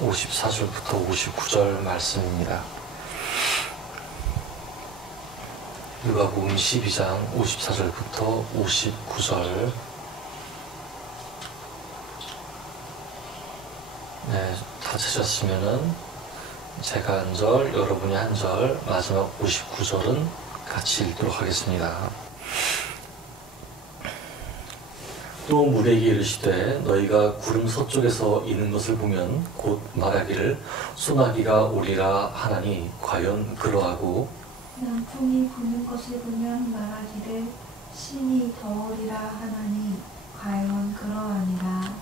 54절부터 59절 말씀입니다. 누가복음 12장 54절부터 59절. 네, 다 찾으셨으면은 제가 한 절, 여러분이 한 절, 마지막 59절은 같이 읽도록 하겠습니다. 또 무리에게 이르시되 너희가 구름 서쪽에서 이는 것을 보면 곧 말하기를 소나기가 오리라 하나니 과연 그러하고 남풍이 부는 것을 보면 말하기를 신이 더우리라 하나니 과연 그러하니라.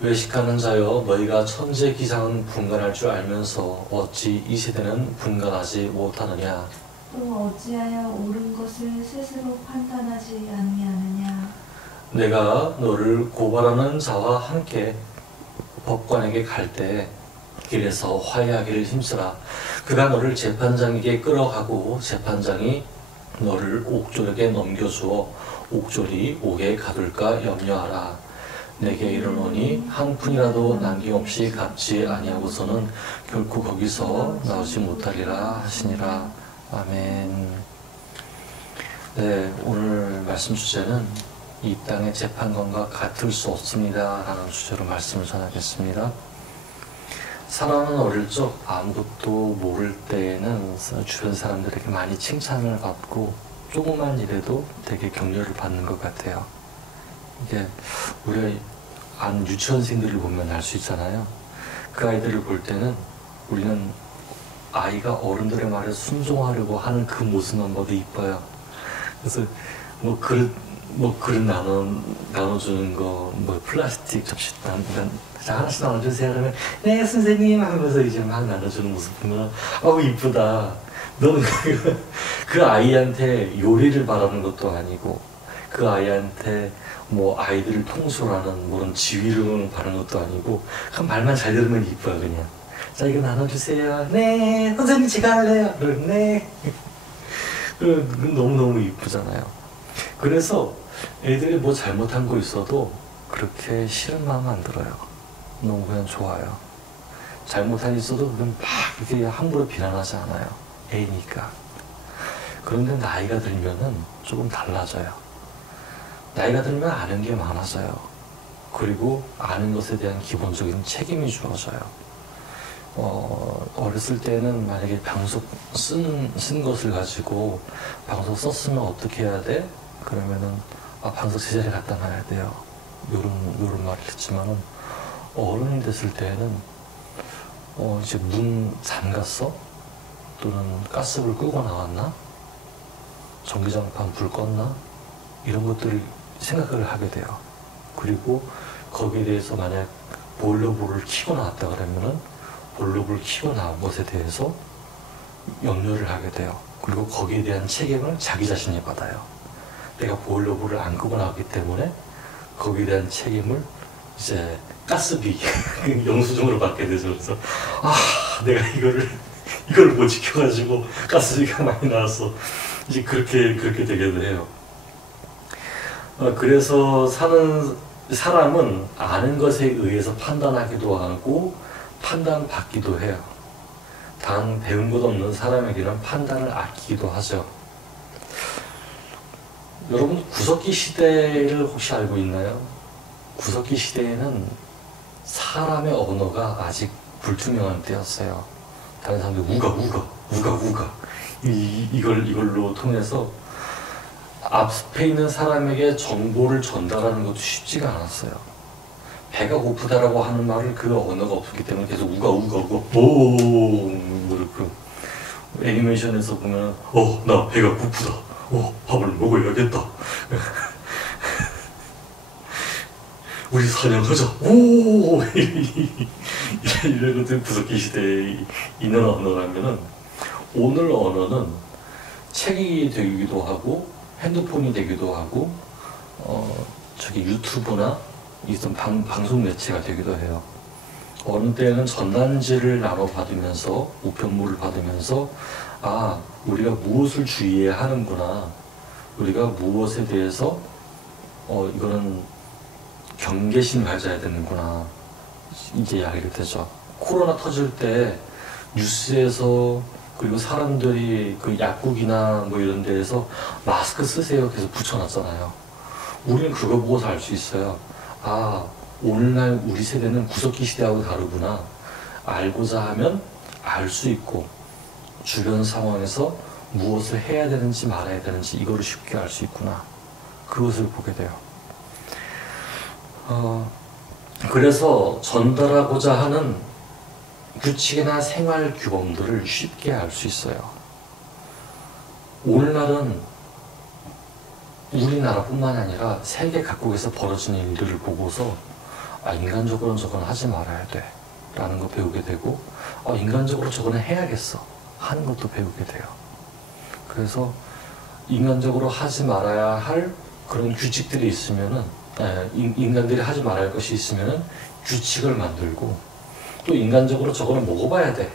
외식하는 자여 너희가 천재 기상은 분간할 줄 알면서 어찌 이 세대는 분간하지 못하느냐. 또 어찌하여 옳은 것을 스스로 판단하지 아니하느냐. 내가 너를 고발하는 자와 함께 법관에게 갈 때 길에서 화해하기를 힘쓰라. 그가 너를 재판장에게 끌어가고 재판장이 너를 옥졸에게 넘겨주어 옥졸이 옥에 가둘까 염려하라. 내게 이르노니 한 푼이라도 남김없이 갚지 아니하고서는 결코 거기서 나오지 못하리라 하시니라. 아멘. 네, 오늘 말씀 주제는 이 땅의 재판관과 같을 수 없습니다 라는 주제로 말씀을 전하겠습니다. 사람은 어릴 적 아무것도 모를 때에는 주변 사람들에게 많이 칭찬을 받고 조그만 일에도 되게 격려를 받는 것 같아요. 이게 우리가 아는 유치원생들을 보면 알 수 있잖아요. 그 아이들을 볼 때는 우리는 아이가 어른들의 말에 순종하려고 하는 그 모습만 봐도 이뻐요. 그래서 그릇 나눠주는 거, 플라스틱 접시 하나씩 나눠주세요. 그러면, 네, 선생님 하면서 이제 막 나눠주는 모습 보면, 이쁘다. 너는 그 아이한테 요리를 바라는 것도 아니고, 그 아이한테 아이들을 통솔하는 그런 지휘를 바라는 것도 아니고, 그 말만 잘 들으면 이뻐요, 그냥. 자, 이거 나눠주세요. 네, 선생님 제가 할래요. 네. 너무너무 이쁘잖아요. 그래서 애들이 잘못한 거 있어도 그렇게 싫은 마음 안 들어요. 너무 그냥 좋아요. 잘못한 게 있어도 그냥 막 이렇게 함부로 비난하지 않아요. 애니까. 그런데 나이가 들면은 조금 달라져요. 나이가 들면 아는 게 많아져요. 그리고 아는 것에 대한 기본적인 책임이 주어져요. 어렸을 때는 만약에 방석 쓴 것을 가지고 방석 썼으면 어떻게 해야 돼? 그러면은 방석 제자리에 갖다 놔야 돼요. 요런 말을 했지만은 어른이 됐을 때는 이제 문 잠갔어? 또는 가스불 끄고 나왔나? 전기장판 불 껐나? 이런 것들을 생각을 하게 돼요. 그리고 거기에 대해서 만약 보일러불을 켜고 나왔다 그러면은 보일러불을 켜고 나온 것에 대해서 염려를 하게 돼요. 그리고 거기에 대한 책임을 자기 자신이 받아요. 내가 보일러불을 안 끄고 나왔기 때문에 거기에 대한 책임을 이제 가스비, 영수증으로 받게 되죠. 그래서 내가 이걸 못 지켜가지고 가스비가 많이 나왔어. 이제 그렇게 되게 돼요. 그래서 사람은 아는 것에 의해서 판단하기도 하고 판단받기도 해요. 단 배운 것 없는 사람에게는 판단을 아끼기도 하죠. 여러분 구석기 시대를 혹시 알고 있나요? 구석기 시대에는 사람의 언어가 아직 불투명한 때였어요. 다른 사람들이 우가 이걸로 통해서 앞에 있는 사람에게 정보를 전달하는 것도 쉽지가 않았어요. 배가 고프다라고 하는 말을 그 언어가 없었기 때문에 계속 우가 그렇고 애니메이션에서 보면 나 배가 고프다. 밥을 먹어야겠다. 우리 사냥하자. 이런 것들 구석기 시대에 있는 언어라면은 오늘 언어는 책이 되기도 하고 핸드폰이 되기도 하고 유튜브나 이런 방송 매체가 되기도 해요. 어느 때는 전단지를 나눠받으면서 우편물을 받으면서 우리가 무엇을 주의해야 하는구나, 우리가 무엇에 대해서 이거는 경계심 가져야 되는구나 이제 알게 되죠. 코로나 터질 때 뉴스에서 그리고 사람들이 그 약국이나 뭐 이런 데에서 마스크 쓰세요 계속 붙여놨잖아요. 우리는 그거 보고서 알 수 있어요. 아, 오늘날 우리 세대는 구석기 시대하고 다르구나. 알고자 하면 알 수 있고 주변 상황에서 무엇을 해야 되는지 말아야 되는지 이거를 쉽게 알 수 있구나. 그것을 보게 돼요. 그래서 전달하고자 하는 규칙이나 생활 규범들을 쉽게 알 수 있어요. 오늘날은 우리나라뿐만 아니라 세계 각국에서 벌어지는 일들을 보고서 인간적으로는 저건 하지 말아야 돼 라는 거 배우게 되고 인간적으로 저거는 해야겠어 하는 것도 배우게 돼요. 그래서 인간적으로 하지 말아야 할 그런 규칙들이 있으면은 인간들이 하지 말아야 할 것이 있으면은 규칙을 만들고 또 인간적으로 저거는 먹어봐야 돼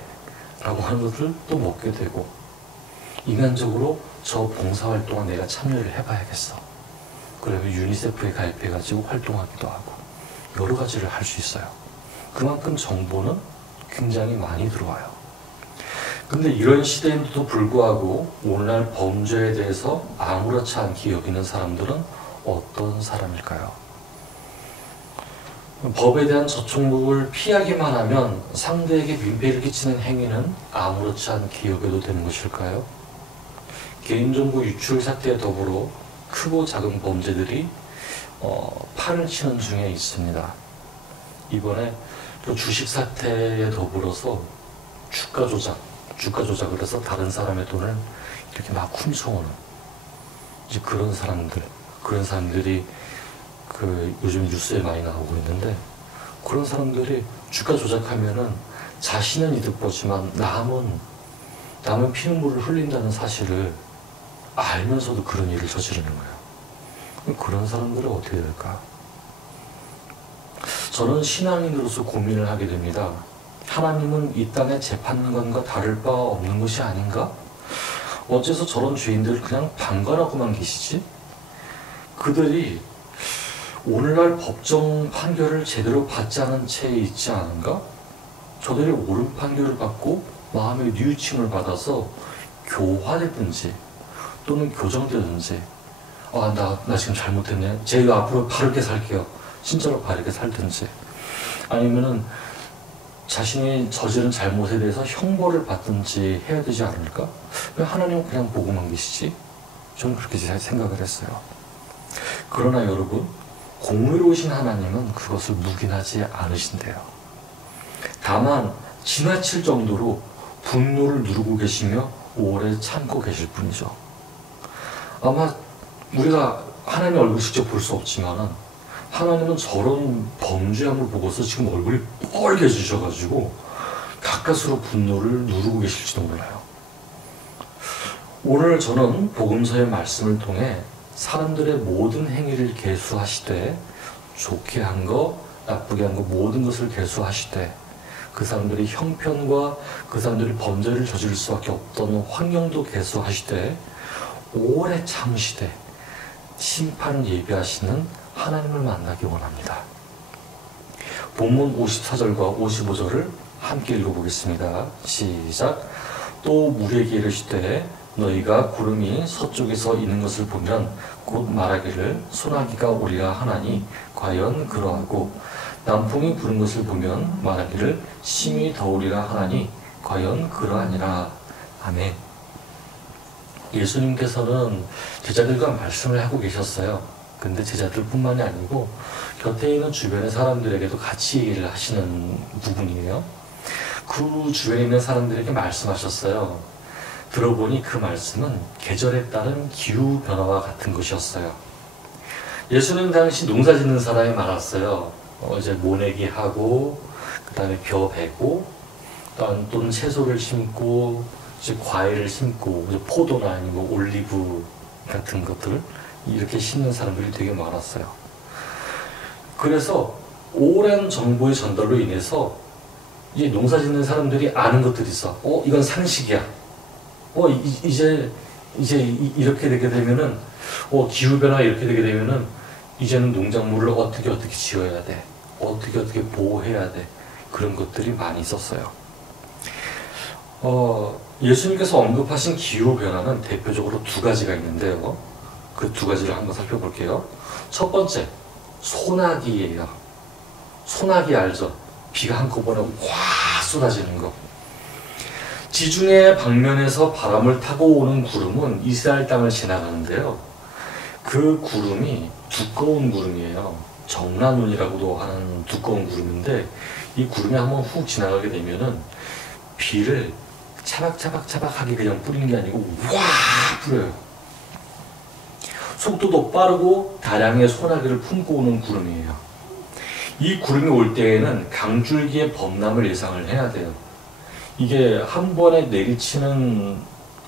라고 하는 것을 또 먹게 되고 인간적으로 저 봉사활동에 내가 참여를 해봐야겠어. 그러면 유니세프에 가입해가지고 활동하기도 하고 여러 가지를 할 수 있어요. 그만큼 정보는 굉장히 많이 들어와요. 근데 이런 시대인데도 불구하고 오늘날 범죄에 대해서 아무렇지 않게 여기는 사람들은 어떤 사람일까요? 법에 대한 저촉목을 피하기만 하면 상대에게 민폐를 끼치는 행위는 아무렇지 않게 여겨도 되는 것일까요? 개인정보 유출 사태에 더불어 크고 작은 범죄들이 판을 치는 중에 있습니다. 이번에 또 주식 사태에 더불어서 주가 조작을 해서 다른 사람의 돈을 이렇게 막 훔쳐오는 이제 그런 사람들이 그 요즘 뉴스에 많이 나오고 있는데 그런 사람들이 주가 조작하면은 자신은 이득 보지만 남은 피눈물을 흘린다는 사실을 알면서도 그런 일을 저지르는 거예요. 그런 사람들은 어떻게 될까? 저는 신앙인으로서 고민을 하게 됩니다. 하나님은 이 땅의 재판관과 다를 바 없는 것이 아닌가? 어째서 저런 죄인들을 그냥 방관하고만 계시지? 그들이 오늘날 법정 판결을 제대로 받지 않은 채 있지 않은가? 저들이 옳은 판결을 받고 마음의 뉘우침을 받아서 교화되든지 또는 교정되든지 나 지금 잘못했네. 제가 앞으로 바르게 살게요. 진짜로 바르게 살든지 아니면은 자신이 저지른 잘못에 대해서 형벌을 받든지 해야 되지 않을까? 왜 하나님은 그냥 보고만 계시지? 저는 그렇게 생각을 했어요. 그러나 여러분, 공의로우신 하나님은 그것을 묵인하지 않으신대요. 다만 지나칠 정도로 분노를 누르고 계시며 오래 참고 계실 뿐이죠. 아마 우리가 하나님의 얼굴을 직접 볼 수 없지만은 하나님은 저런 범죄함을 보고서 지금 얼굴이 빨개지셔가지고 가까스로 분노를 누르고 계실지도 몰라요. 오늘 저는 복음서의 말씀을 통해 사람들의 모든 행위를 계수하시되 좋게 한 거, 나쁘게 한 거 모든 것을 계수하시되 그 사람들이 형편과 그 사람들이 범죄를 저지를 수밖에 없던 환경도 계수하시되 오래 참으시되 심판을 예비하시는 하나님을 만나기 원합니다. 본문 54절과 55절을 함께 읽어보겠습니다. 시작. 또 무리에게 이르시되 너희가 구름이 서쪽에서 있는 것을 보면 곧 말하기를 소나기가 오리라 하나니 과연 그러하고 남풍이 부는 것을 보면 말하기를 심히 더우리라 하나니 과연 그러하니라. 아멘. 예수님께서는 제자들과 말씀을 하고 계셨어요. 근데 제자들뿐만이 아니고 곁에 있는 주변의 사람들에게도 같이 얘기를 하시는 부분이에요. 그 주변에 있는 사람들에게 말씀하셨어요. 들어보니 그 말씀은 계절에 따른 기후 변화와 같은 것이었어요. 예수님 당시 농사 짓는 사람이 많았어요. 이제 모내기 하고 그 다음에 벼 베고 또는 채소를 심고 이제 과일을 심고 이제 포도나 아니면 올리브 같은 것들을 이렇게 심는 사람들이 되게 많았어요. 그래서 오랜 정보의 전달로 인해서 이제 농사 짓는 사람들이 아는 것들이 있어. 이건 상식이야. 이제 이렇게 되게 되면은 기후변화 이렇게 되게 되면은 이제는 농작물을 어떻게 지어야 돼. 어떻게 보호해야 돼. 그런 것들이 많이 있었어요. 예수님께서 언급하신 기후변화는 대표적으로 두 가지가 있는데요. 그 두 가지를 한번 살펴볼게요. 첫 번째, 소나기예요. 소나기 알죠? 비가 한꺼번에 확 쏟아지는 거. 지중해 방면에서 바람을 타고 오는 구름은 이스라엘 땅을 지나가는데요. 그 구름이 두꺼운 구름이에요. 정란운이라고도 하는 두꺼운 구름인데 이 구름이 한번 훅 지나가게 되면은 비를 차박차박차박하게 그냥 뿌리는 게 아니고 와 뿌려요. 속도도 빠르고 다량의 소나기를 품고 오는 구름이에요. 이 구름이 올 때에는 강줄기의 범람을 예상을 해야 돼요. 이게 한 번에 내리치는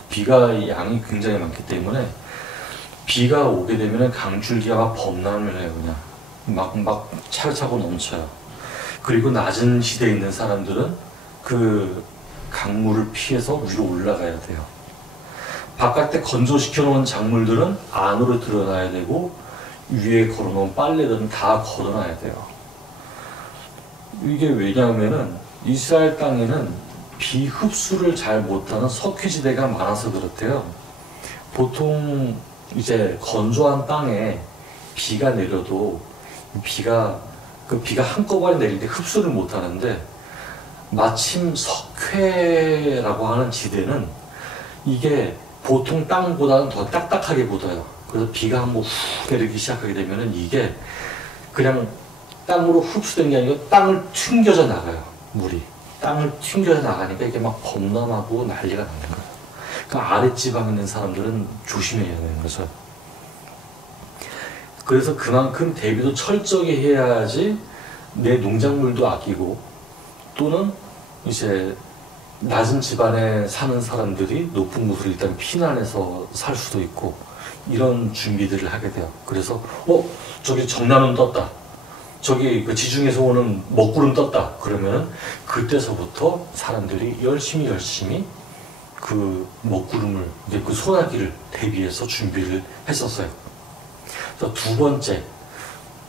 비가 양이 굉장히 많기 때문에 비가 오게 되면 강줄기가 막 범람을 해요. 그냥 막 차고 넘쳐요. 그리고 낮은 지대에 있는 사람들은 그 강물을 피해서 위로 올라가야 돼요. 바깥에 건조시켜 놓은 작물들은 안으로 들어놔야 되고 위에 걸어놓은 빨래들은 다 걷어놔야 돼요. 이게 왜냐하면은 이스라엘 땅에는 비 흡수를 잘 못하는 석회지대가 많아서 그렇대요. 보통 이제 건조한 땅에 비가 내려도 비가 한꺼번에 내릴 때 흡수를 못하는데 마침 석회라고 하는 지대는 이게 보통 땅보다는 더 딱딱하게 묻어요. 그래서 비가 한번 훅 내리기 시작하게 되면은 이게 그냥 땅으로 흡수된 게 아니고 땅을 튕겨져 나가요. 물이 땅을 튕겨져 나가니까 이게 막 범람하고 난리가 나는 거예요. 그러니까 아랫지방에 있는 사람들은 조심해야 되는 거죠. 그래서 그만큼 대비도 철저히 해야지 내 농작물도 아끼고 또는 이제 낮은 집안에 사는 사람들이 높은 곳으로 일단 피난해서 살 수도 있고 이런 준비들을 하게 돼요. 그래서 저기 정란운 떴다. 저기 그 지중해에서 오는 먹구름 떴다. 그러면은 그때서부터 사람들이 열심히 그 먹구름을 이제 그 소나기를 대비해서 준비를 했었어요. 그래서 두 번째,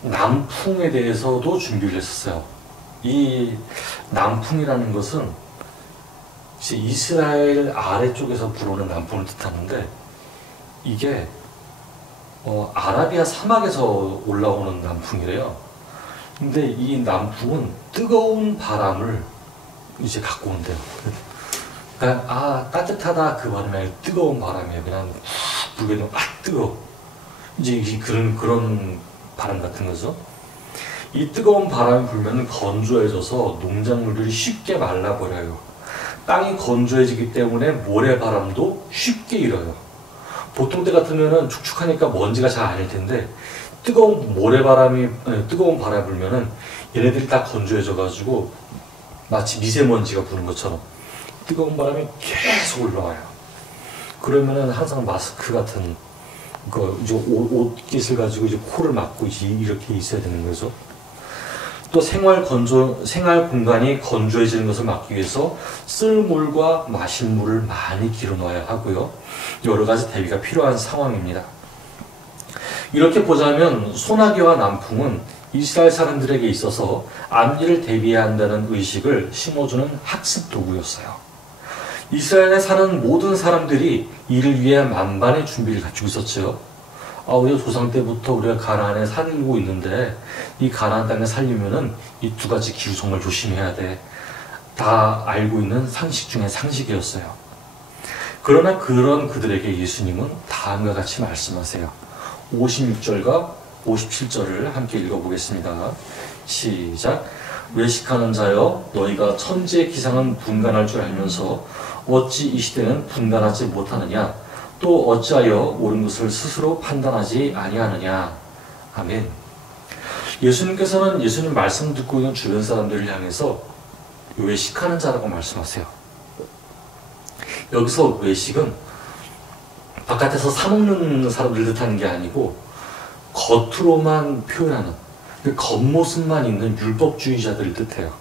남풍에 대해서도 준비를 했었어요. 이 남풍이라는 것은 이제 이스라엘 아래쪽에서 불어오는 남풍을 뜻하는데 이게 아라비아 사막에서 올라오는 남풍이래요. 근데 이 남풍은 뜨거운 바람을 이제 갖고 온대요. 그러니까 따뜻하다 그 바람이 아니라 뜨거운 바람이에요. 그냥 훅 불게 되면 뜨거워. 이제 그런 바람 같은 거죠. 이 뜨거운 바람이 불면 건조해져서 농작물들이 쉽게 말라버려요. 땅이 건조해지기 때문에 모래바람도 쉽게 일어요. 보통 때 같으면 축축하니까 먼지가 잘 아닐 텐데 뜨거운 바람이 불면은 얘네들이 다 건조해져가지고 마치 미세먼지가 부는 것처럼 뜨거운 바람이 계속 올라와요. 그러면은 항상 마스크 같은 이제 옷깃을 가지고 이제 코를 막고 이렇게 있어야 되는 거죠. 또 생활 공간이 건조해지는 것을 막기 위해서 쓸 물과 마실 물을 많이 길어놔야 하고요. 여러 가지 대비가 필요한 상황입니다. 이렇게 보자면 소나기와 남풍은 이스라엘 사람들에게 있어서 암기를 대비해야 한다는 의식을 심어주는 학습 도구였어요. 이스라엘에 사는 모든 사람들이 이를 위해 만반의 준비를 갖추고 있었죠. 우리가 조상 때부터 우리가 가나안에 살고 있는데 이 가나안 땅에 살려면은 이 두 가지 기후 정말 조심해야 돼. 다 알고 있는 상식 중에 상식이었어요. 그러나 그런 그들에게 예수님은 다음과 같이 말씀하세요. 56절과 57절을 함께 읽어보겠습니다. 시작. 외식하는 자여 너희가 천지의 기상은 분간할 줄 알면서 어찌 이 시대는 분간하지 못하느냐 또 어찌하여 옳은 것을 스스로 판단하지 아니하느냐. 아멘. 예수님께서는 예수님 말씀 듣고 있는 주변 사람들을 향해서 외식하는 자라고 말씀하세요. 여기서 외식은 바깥에서 사먹는 사람들 뜻하는 게 아니고 겉으로만 표현하는 그 겉모습만 있는 율법주의자들을 뜻해요.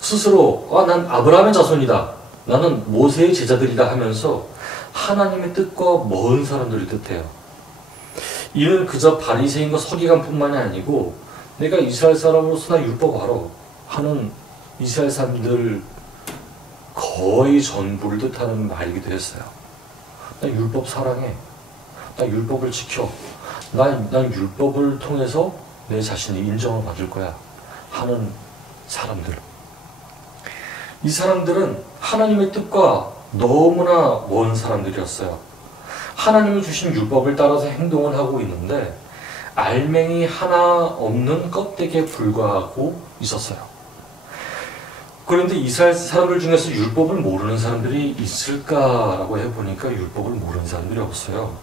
스스로 난 아브라함의 자손이다. 나는 모세의 제자들이다 하면서 하나님의 뜻과 먼 사람들을 뜻해요. 이는 그저 바리새인과 서기관뿐만이 아니고 내가 이스라엘 사람으로서 나 율법 알아 하는 이스라엘 사람들 거의 전부를 뜻하는 말이기도 했어요. 나 율법 사랑해. 나 율법을 지켜. 난 율법을 통해서 내 자신이 인정을 받을 거야 하는 사람들. 이 사람들은 하나님의 뜻과 너무나 먼 사람들이었어요. 하나님이 주신 율법을 따라서 행동을 하고 있는데 알맹이 하나 없는 껍데기에 불과하고 있었어요. 그런데 이스라엘 사람들 중에서 율법을 모르는 사람들이 있을까라고 해보니까 율법을 모르는 사람들이 없어요.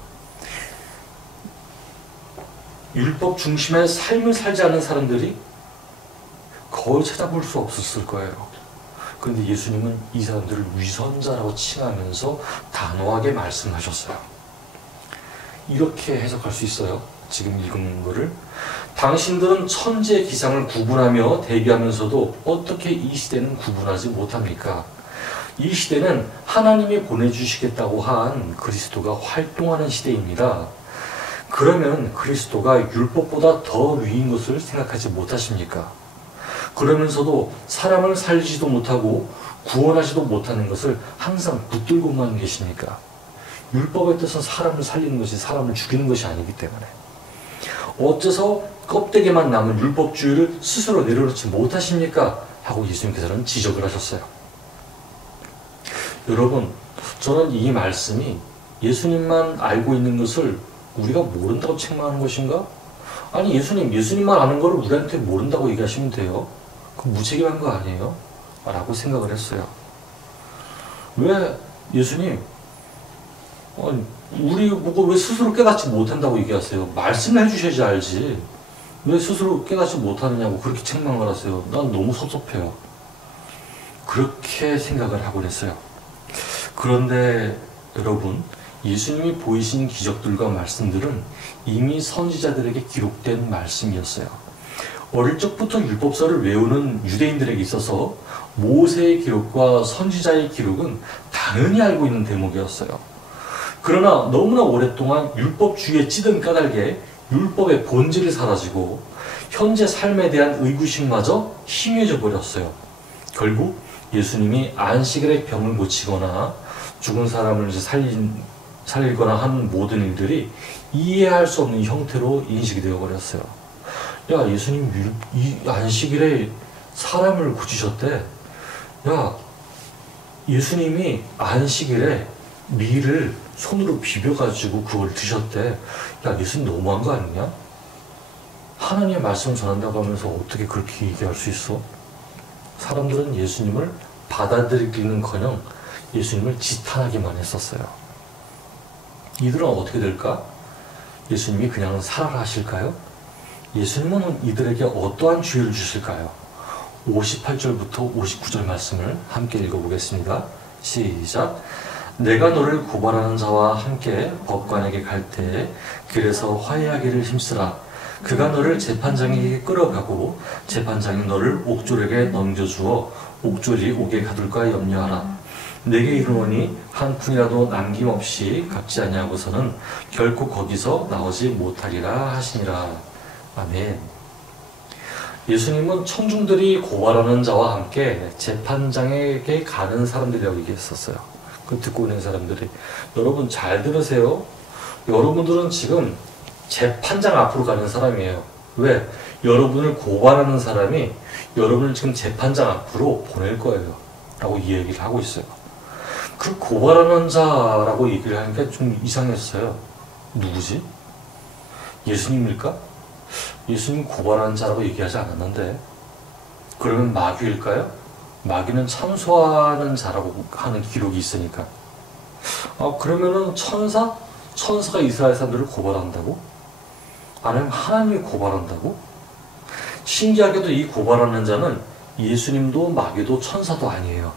율법 중심의 삶을 살지 않는 사람들이 거의 찾아볼 수 없었을 거예요. 그런데 예수님은 이 사람들을 위선자라고 칭하면서 단호하게 말씀하셨어요. 이렇게 해석할 수 있어요. 지금 읽은 거를. 당신들은 천지의 기상을 구분하며 대비하면서도 어떻게 이 시대는 구분하지 못합니까? 이 시대는 하나님이 보내주시겠다고 한 그리스도가 활동하는 시대입니다. 그러면 그리스도가 율법보다 더 위인 것을 생각하지 못하십니까? 그러면서도 사람을 살리지도 못하고 구원하지도 못하는 것을 항상 붙들고만 계십니까? 율법의 뜻은 사람을 살리는 것이 사람을 죽이는 것이 아니기 때문에 어째서 껍데기만 남은 율법주의를 스스로 내려놓지 못하십니까? 하고 예수님께서는 지적을 하셨어요. 여러분, 저는 이 말씀이 예수님만 알고 있는 것을 우리가 모른다고 책망하는 것인가? 아니 예수님만 아는 걸 우리한테 모른다고 얘기하시면 돼요. 그럼 무책임한 거 아니에요? 라고 생각을 했어요. 왜 예수님 우리 보고 왜 스스로 깨닫지 못한다고 얘기하세요? 말씀을 해주셔야지 알지. 왜 스스로 깨닫지 못하느냐고 그렇게 책망을 하세요. 난 너무 섭섭해요. 그렇게 생각을 하곤 했어요. 그런데 여러분, 예수님이 보이신 기적들과 말씀들은 이미 선지자들에게 기록된 말씀이었어요. 어릴 적부터 율법서를 외우는 유대인들에게 있어서 모세의 기록과 선지자의 기록은 당연히 알고 있는 대목이었어요. 그러나 너무나 오랫동안 율법주의에 찌든 까닭에 율법의 본질이 사라지고 현재 삶에 대한 의구심마저 희미해져 버렸어요. 결국 예수님이 안식일에 병을 고치거나 죽은 사람을 살리거나 하는 모든 일들이 이해할 수 없는 형태로 인식이 되어버렸어요. 야, 예수님 이 안식일에 사람을 고치셨대. 야, 예수님이 안식일에 밀을 손으로 비벼가지고 그걸 드셨대. 야, 예수님 너무한 거 아니냐? 하나님의 말씀 전한다고 하면서 어떻게 그렇게 얘기할 수 있어? 사람들은 예수님을 받아들이기는커녕 예수님을 지탄하기만 했었어요. 이들은 어떻게 될까? 예수님이 그냥 살아라 하실까요? 예수님은 이들에게 어떠한 주의를 주실까요? 58절부터 59절 말씀을 함께 읽어보겠습니다. 시작. 내가 너를 고발하는 자와 함께 법관에게 갈 때에 길에서 화해하기를 힘쓰라. 그가 너를 재판장에게 끌어가고 재판장이 너를 옥졸에게 넘겨주어 옥졸이 옥에 가둘까 염려하라. 내게 이르노니 한 푼이라도 남김없이 갚지 아니하고서는 결코 거기서 나오지 못하리라 하시니라. 아멘. 예수님은 청중들이 고발하는 자와 함께 재판장에게 가는 사람들이라고 얘기했었어요. 그 듣고 있는 사람들이. 여러분 잘 들으세요. 여러분들은 지금 재판장 앞으로 가는 사람이에요. 왜? 여러분을 고발하는 사람이 여러분을 지금 재판장 앞으로 보낼 거예요. 라고 이 얘기를 하고 있어요. 그 고발하는 자라고 얘기를 하니까 좀 이상했어요. 누구지? 예수님일까? 예수님 고발하는 자라고 얘기하지 않았는데 그러면 마귀일까요? 마귀는 참소하는 자라고 하는 기록이 있으니까 그러면은 천사가 이스라엘 사람들을 고발한다고? 아니면 하나님이 고발한다고? 신기하게도 이 고발하는 자는 예수님도 마귀도 천사도 아니에요.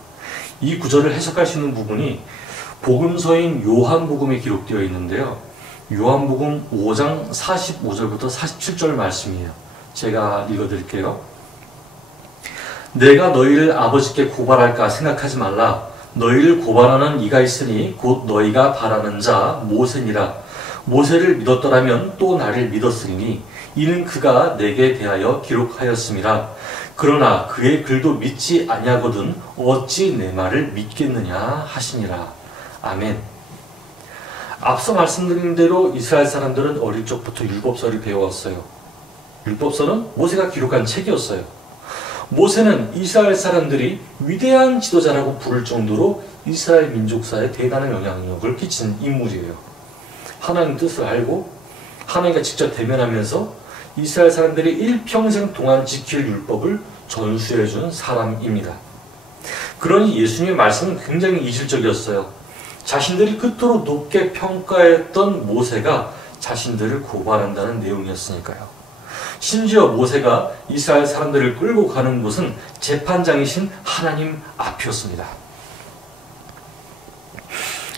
이 구절을 해석할 수 있는 부분이 복음서인 요한복음에 기록되어 있는데요. 요한복음 5장 45절부터 47절 말씀이에요. 제가 읽어드릴게요. 내가 너희를 아버지께 고발할까 생각하지 말라. 너희를 고발하는 이가 있으니 곧 너희가 바라는 자 모세니라. 모세를 믿었더라면 또 나를 믿었으리니 이는 그가 내게 대하여 기록하였음이라. 그러나 그의 글도 믿지 아니하거든 어찌 내 말을 믿겠느냐 하시니라. 아멘. 앞서 말씀드린 대로 이스라엘 사람들은 어릴 적부터 율법서를 배워왔어요. 율법서는 모세가 기록한 책이었어요. 모세는 이스라엘 사람들이 위대한 지도자라고 부를 정도로 이스라엘 민족사에 대단한 영향력을 끼친 인물이에요. 하나님 뜻을 알고 하나님과 직접 대면하면서 이스라엘 사람들이 일평생 동안 지킬 율법을 전수해 준 사람입니다. 그러니 예수님의 말씀은 굉장히 이질적이었어요. 자신들이 그토록 높게 평가했던 모세가 자신들을 고발한다는 내용이었으니까요. 심지어 모세가 이스라엘 사람들을 끌고 가는 곳은 재판장이신 하나님 앞이었습니다.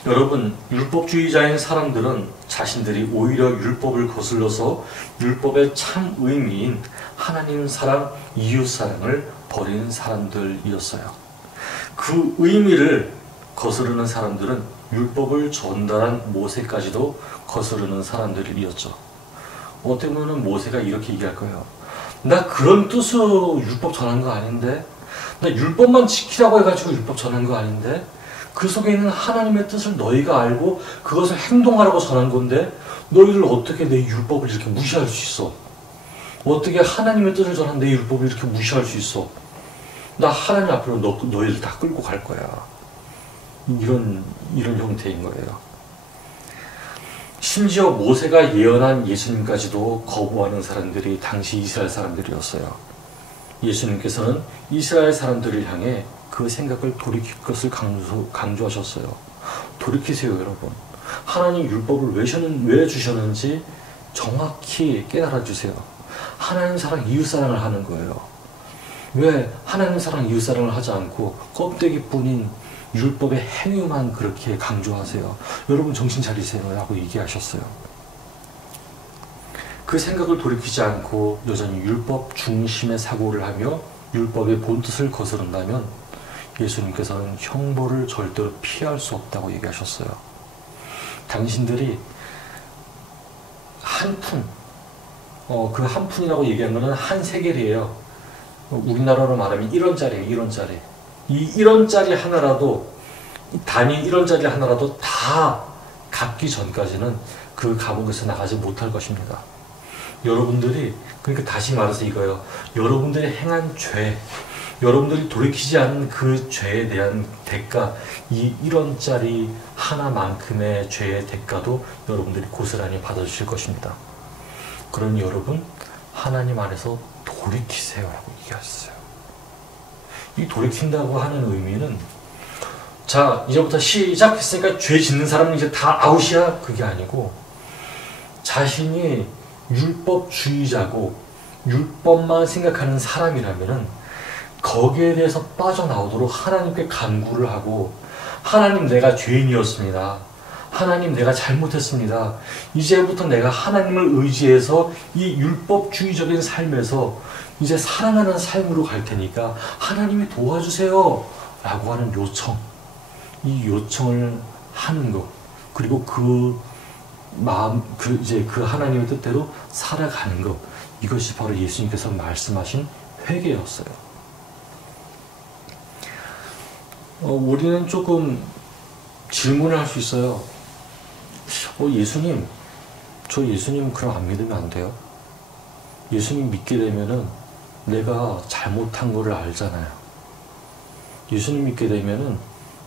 여러분, 율법주의자인 사람들은 자신들이 오히려 율법을 거슬러서 율법의 참 의미인 하나님 사랑, 이웃 사랑을 버린 사람들이었어요. 그 의미를 거스르는 사람들은 율법을 전달한 모세까지도 거스르는 사람들이었죠. 어떻게 보면 모세가 이렇게 얘기할 거예요. 나 그런 뜻으로 율법 전한 거 아닌데? 나 율법만 지키라고 해가지고 율법 전한 거 아닌데? 그 속에 있는 하나님의 뜻을 너희가 알고 그것을 행동하라고 전한 건데 너희를 어떻게 내 율법을 이렇게 무시할 수 있어? 어떻게 하나님의 뜻을 전한 내 율법을 이렇게 무시할 수 있어? 나 하나님 앞으로 너희를 다 끌고 갈 거야. 이런 형태인 거예요. 심지어 모세가 예언한 예수님까지도 거부하는 사람들이 당시 이스라엘 사람들이었어요. 예수님께서는 이스라엘 사람들을 향해 그 생각을 돌이킬 것을 강조하셨어요. 돌이키세요, 여러분. 하나님 율법을 왜 주셨는지 정확히 깨달아 주세요. 하나님 사랑, 이웃 사랑을 하는 거예요. 왜 하나님 사랑, 이웃 사랑을 하지 않고 껍데기뿐인 율법의 행위만 그렇게 강조하세요? 여러분 정신 차리세요 라고 얘기하셨어요. 그 생각을 돌이키지 않고 여전히 율법 중심의 사고를 하며 율법의 본뜻을 거스른다면 예수님께서는 형벌을 절대로 피할 수 없다고 얘기하셨어요. 당신들이 한 푼, 그 한 푼이라고 얘기한 것은 한 세겔이에요. 우리나라로 말하면 1원짜리예요, 1원짜리. 이 1원짜리 하나라도, 단위 1원짜리 하나라도 다 갚기 전까지는 그 감옥에서 나가지 못할 것입니다. 여러분들이, 그러니까 다시 말해서 이거예요. 여러분들이 행한 죄, 여러분들이 돌이키지 않은 그 죄에 대한 대가, 이 1원짜리 하나만큼의 죄의 대가도 여러분들이 고스란히 받아주실 것입니다. 그러니 여러분, 하나님 안에서 돌이키세요 라고 얘기하셨어요. 이 돌이킨다고 하는 의미는, 자, 이제부터 시작했으니까 죄 짓는 사람은 이제 다 아웃이야, 그게 아니고 자신이 율법주의자고 율법만 생각하는 사람이라면은 거기에 대해서 빠져나오도록 하나님께 간구를 하고, 하나님, 내가 죄인이었습니다. 하나님, 내가 잘못했습니다. 이제부터 내가 하나님을 의지해서 이 율법주의적인 삶에서 이제 사랑하는 삶으로 갈 테니까 하나님이 도와주세요 라고 하는 요청, 이 요청을 하는 것, 그리고 그 마음, 그 하나님의 뜻대로 살아가는 것, 이것이 바로 예수님께서 말씀하신 회개였어요. 우리는 조금 질문을 할 수 있어요. 예수님, 저 예수님 그럼 안 믿으면 안 돼요? 예수님 믿게 되면은 내가 잘못한 거를 알잖아요. 예수님 믿게 되면은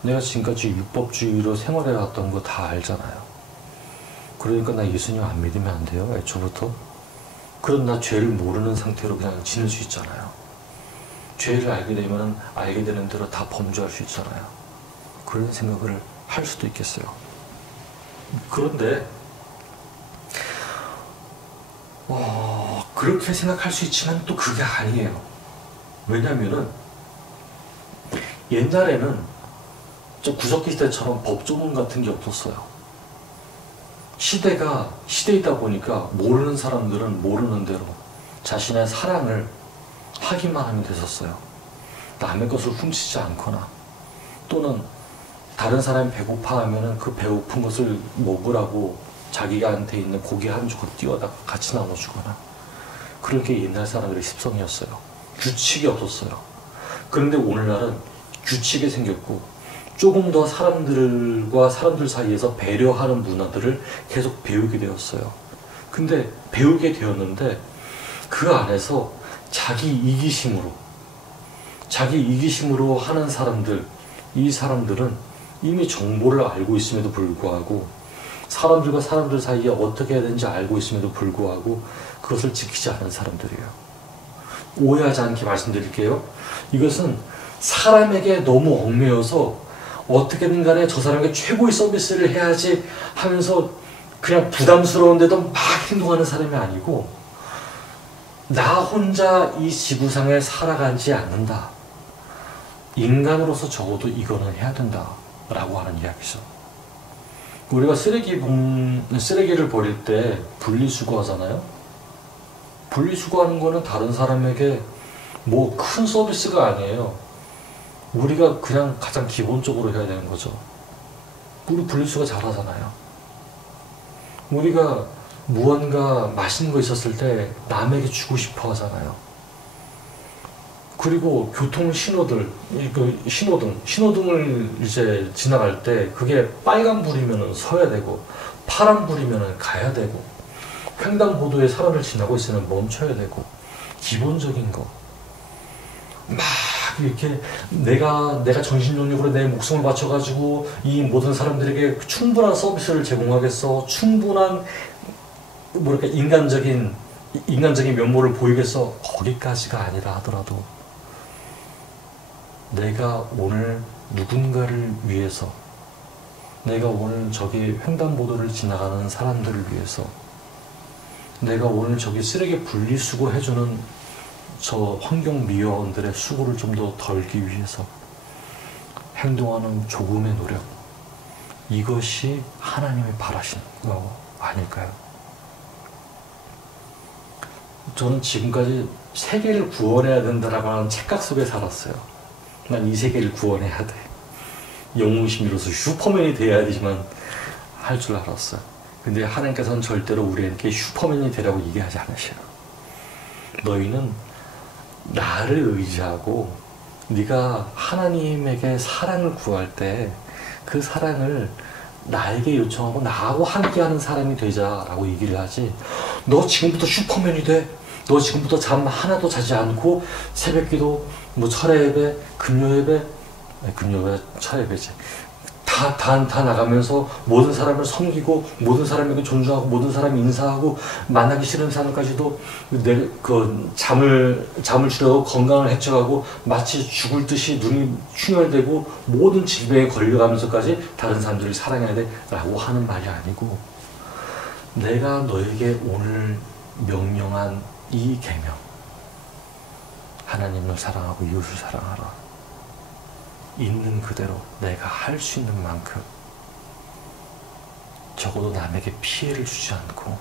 내가 지금까지 율법주의로 생활해 왔던 거 다 알잖아요. 그러니까 나 예수님 안 믿으면 안 돼요, 애초부터? 그럼 나 죄를 모르는 상태로 그냥 지낼 수 있잖아요. 죄를 알게 되면 알게 되는 대로 다 범죄할 수 있잖아요. 그런 생각을 할 수도 있겠어요. 그런데 그렇게 생각할 수 있지만 또 그게 아니에요. 왜냐면은 옛날에는 저 구석기 때처럼 법조문 같은 게 없었어요. 시대가 시대이다 보니까 모르는 사람들은 모르는 대로 자신의 사랑을 하기만 하면 됐었어요. 남의 것을 훔치지 않거나, 또는 다른 사람이 배고파하면 그 배고픈 것을 먹으라고 자기한테 있는 고기 한 조각 띄워다 같이 나눠주거나, 그런 게 옛날 사람들의 습성이었어요. 규칙이 없었어요. 그런데 오늘날은 규칙이 생겼고 조금 더 사람들과 사람들 사이에서 배려하는 문화들을 계속 배우게 되었어요. 근데 배우게 되었는데 그 안에서 자기 이기심으로 하는 사람들, 이 사람들은 이미 정보를 알고 있음에도 불구하고 사람들과 사람들 사이에 어떻게 해야 되는지 알고 있음에도 불구하고 그것을 지키지 않은 사람들이에요. 오해하지 않게 말씀드릴게요. 이것은 사람에게 너무 얽매여서 어떻게든 간에 저 사람에게 최고의 서비스를 해야지 하면서 그냥 부담스러운데도 막 행동하는 사람이 아니고 나 혼자 이 지구상에 살아가지 않는다. 인간으로서 적어도 이거는 해야 된다 라고 하는 이야기죠. 우리가 쓰레기를 버릴 때 분리수거하잖아요. 분리수거하는 거는 다른 사람에게 뭐 큰 서비스가 아니에요. 우리가 그냥 가장 기본적으로 해야 되는 거죠. 우리 분리수거 잘하잖아요. 우리가 무언가 맛있는 거 있었을 때 남에게 주고 싶어 하잖아요. 그리고 교통 신호등을 이제 지나갈 때 그게 빨간 불이면 서야 되고 파란 불이면 가야 되고 횡단보도에 사람을 지나고 있으면 멈춰야 되고 기본적인 거 막 이렇게 내가 정신력으로 내 목숨을 바쳐가지고 이 모든 사람들에게 충분한 서비스를 제공하겠어, 충분한 뭐랄까 인간적인 면모를 보이겠어, 거기까지가 아니라 하더라도 내가 오늘 누군가를 위해서, 내가 오늘 저기 횡단보도를 지나가는 사람들을 위해서, 내가 오늘 저기 쓰레기 분리수거 해주는 저 환경미화원들의 수고를 좀 더 덜기 위해서 행동하는 조금의 노력, 이것이 하나님이 바라시는 거 아닐까요? 저는 지금까지 세계를 구원해야 된다라고 하는 착각 속에 살았어요. 난 이 세계를 구원해야 돼. 영웅심으로서 슈퍼맨이 돼야 되지만 할 줄 알았어요. 근데 하나님께서는 절대로 우리에게 슈퍼맨이 되라고 얘기하지 않으셔요. 너희는 나를 의지하고 네가 하나님에게 사랑을 구할 때 그 사랑을 나에게 요청하고 나하고 함께하는 사람이 되자라고 얘기를 하지, 너 지금부터 슈퍼맨이 돼, 너 지금부터 잠 하나도 자지 않고 새벽기도 뭐 철야예배, 금요예배, 철야예배지 다 나가면서 모든 사람을 섬기고 모든 사람에게 존중하고 모든 사람 인사하고 만나기 싫은 사람까지도 잠을 주려고 건강을 해쳐가고 마치 죽을 듯이 눈이 충혈되고 모든 질병에 걸려가면서까지 다른 사람들을 사랑해야 돼 라고 하는 말이 아니고, 내가 너에게 오늘 명령한 이 계명, 하나님을 사랑하고 이웃을 사랑하라, 있는 그대로 내가 할 수 있는 만큼 적어도 남에게 피해를 주지 않고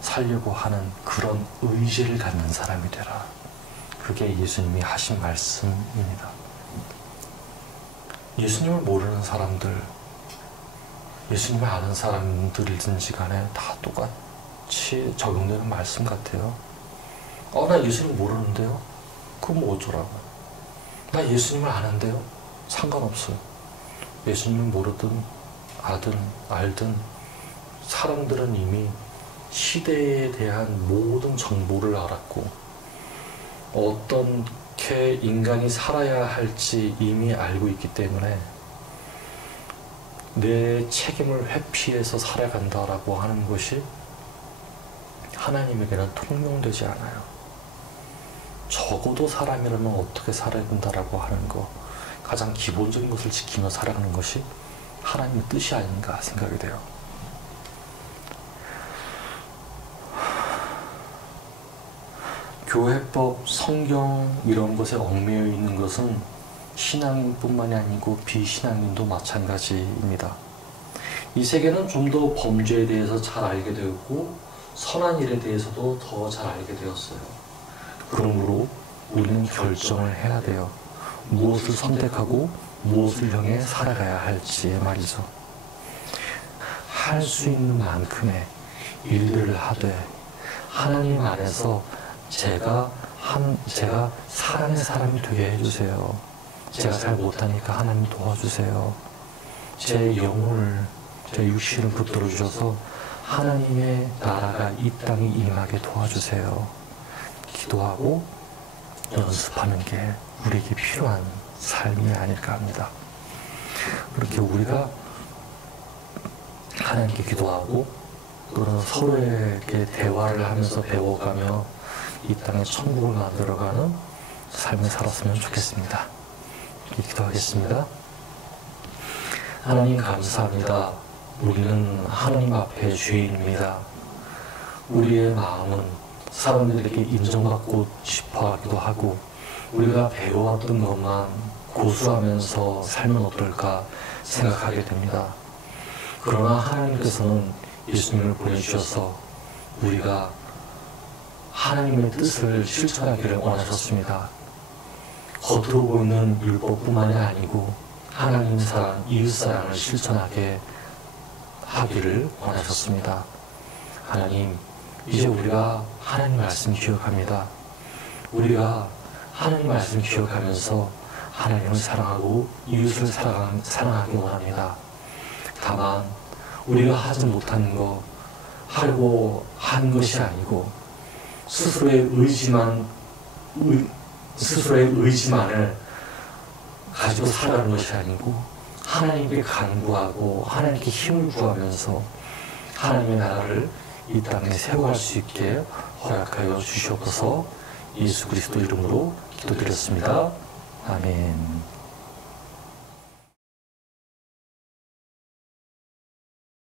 살려고 하는 그런 의지를 갖는 사람이 되라. 그게 예수님이 하신 말씀입니다. 예수님을 모르는 사람들, 예수님을 아는 사람들이든지 간에 다 똑같이 적용되는 말씀 같아요. 나 예수님 모르는데요? 그럼 뭐 어쩌라고? 나 예수님을 아는데요? 상관없어요. 예수님을 모르든 알든 사람들은 이미 시대에 대한 모든 정보를 알았고 어떻게 인간이 살아야 할지 이미 알고 있기 때문에 내 책임을 회피해서 살아간다라고 하는 것이 하나님에게는 통용되지 않아요. 적어도 사람이라면 어떻게 살아야 된다라고 하는 거, 가장 기본적인 것을 지키며 살아가는 것이 하나님의 뜻이 아닌가 생각이 돼요. 교회법, 성경 이런 것에 얽매여 있는 것은 신앙인뿐만이 아니고 비신앙인도 마찬가지입니다. 이 세계는 좀 더 범죄에 대해서 잘 알게 되었고 선한 일에 대해서도 더 잘 알게 되었어요. 그러므로 우리는 결정을 해야 돼요. 무엇을 선택하고 무엇을 향해 살아가야 할지의 말이죠. 할 수 있는 만큼의 일들을 하되 하나님 안에서 제가 제가 사랑의 사람이 되게 해주세요. 제가 잘 못하니까 하나님 도와주세요. 제 영혼을, 제 육신을 붙들어 주셔서 하나님의 나라가 이 땅에 임하게 도와주세요. 기도하고 연습하는 게 우리에게 필요한 삶이 아닐까 합니다. 그렇게 우리가 하나님께 기도하고 또는 서로에게 대화를 하면서 배워가며 이 땅에 천국을 만들어가는 삶을 살았으면 좋겠습니다. 기도하겠습니다. 하나님 감사합니다. 우리는 하나님 앞에 죄인입니다. 우리의 마음은 사람들에게 인정받고 싶어 하기도 하고 우리가 배워왔던 것만 고수하면서 살면 어떨까 생각하게 됩니다. 그러나 하나님께서는 예수님을 보내주셔서 우리가 하나님의 뜻을 실천하기를 원하셨습니다. 겉으로 보이는 율법뿐만이 아니고 하나님 사랑, 이웃 사랑을 실천하게 하기를 원하셨습니다. 하나님, 이제 우리가 하나님 말씀 기억합니다. 우리가 하나님 말씀 기억하면서 하나님을 사랑하고 이웃을 사랑하기 원합니다. 다만 우리가 하지 못하는 거 하려고 한 것이 아니고 스스로의 의지만을 가지고 살아가는 것이 아니고 하나님께 간구하고 하나님께 힘을 구하면서 하나님의 나라를 이 땅에 세워갈 수 있게 허락하여 주시옵소서. 예수 그리스도 이름으로 기도드렸습니다. 아멘.